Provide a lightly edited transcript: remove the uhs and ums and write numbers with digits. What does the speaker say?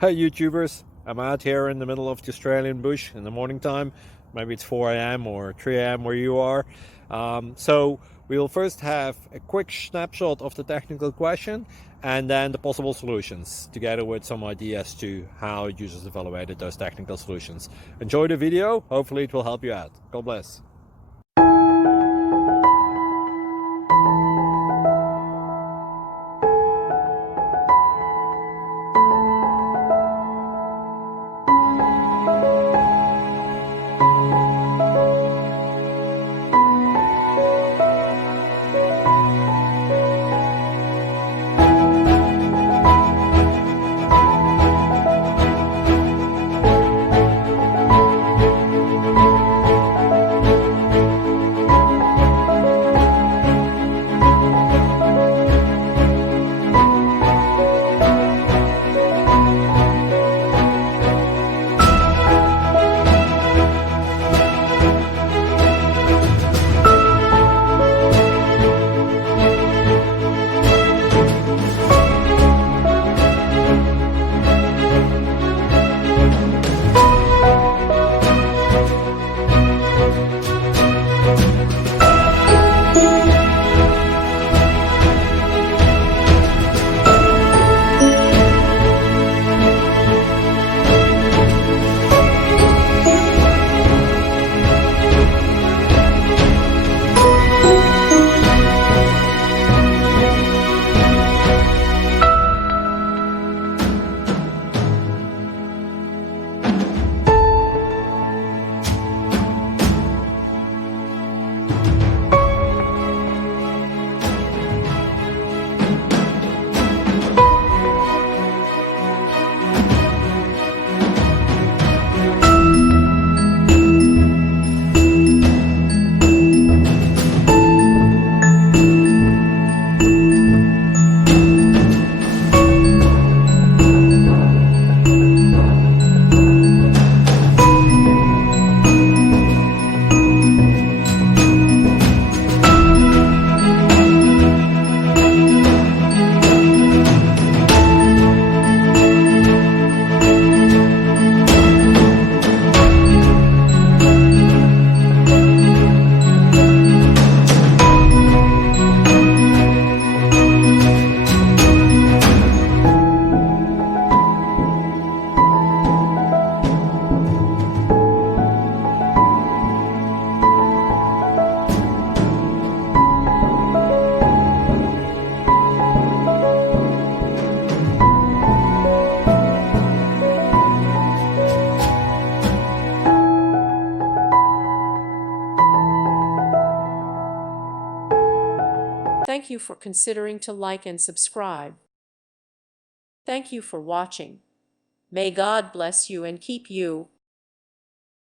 Hey YouTubers, I'm out here in the middle of the Australian bush in the morning time. Maybe it's 4 a.m. or 3 a.m. where you are. So we'll first have a quick snapshot of the technical question and then the possible solutions, together with some ideas to how users evaluated those technical solutions. Enjoy the video, hopefully it will help you out. God bless. Thank you for considering to like and subscribe. Thank you for watching. May God bless you and keep you.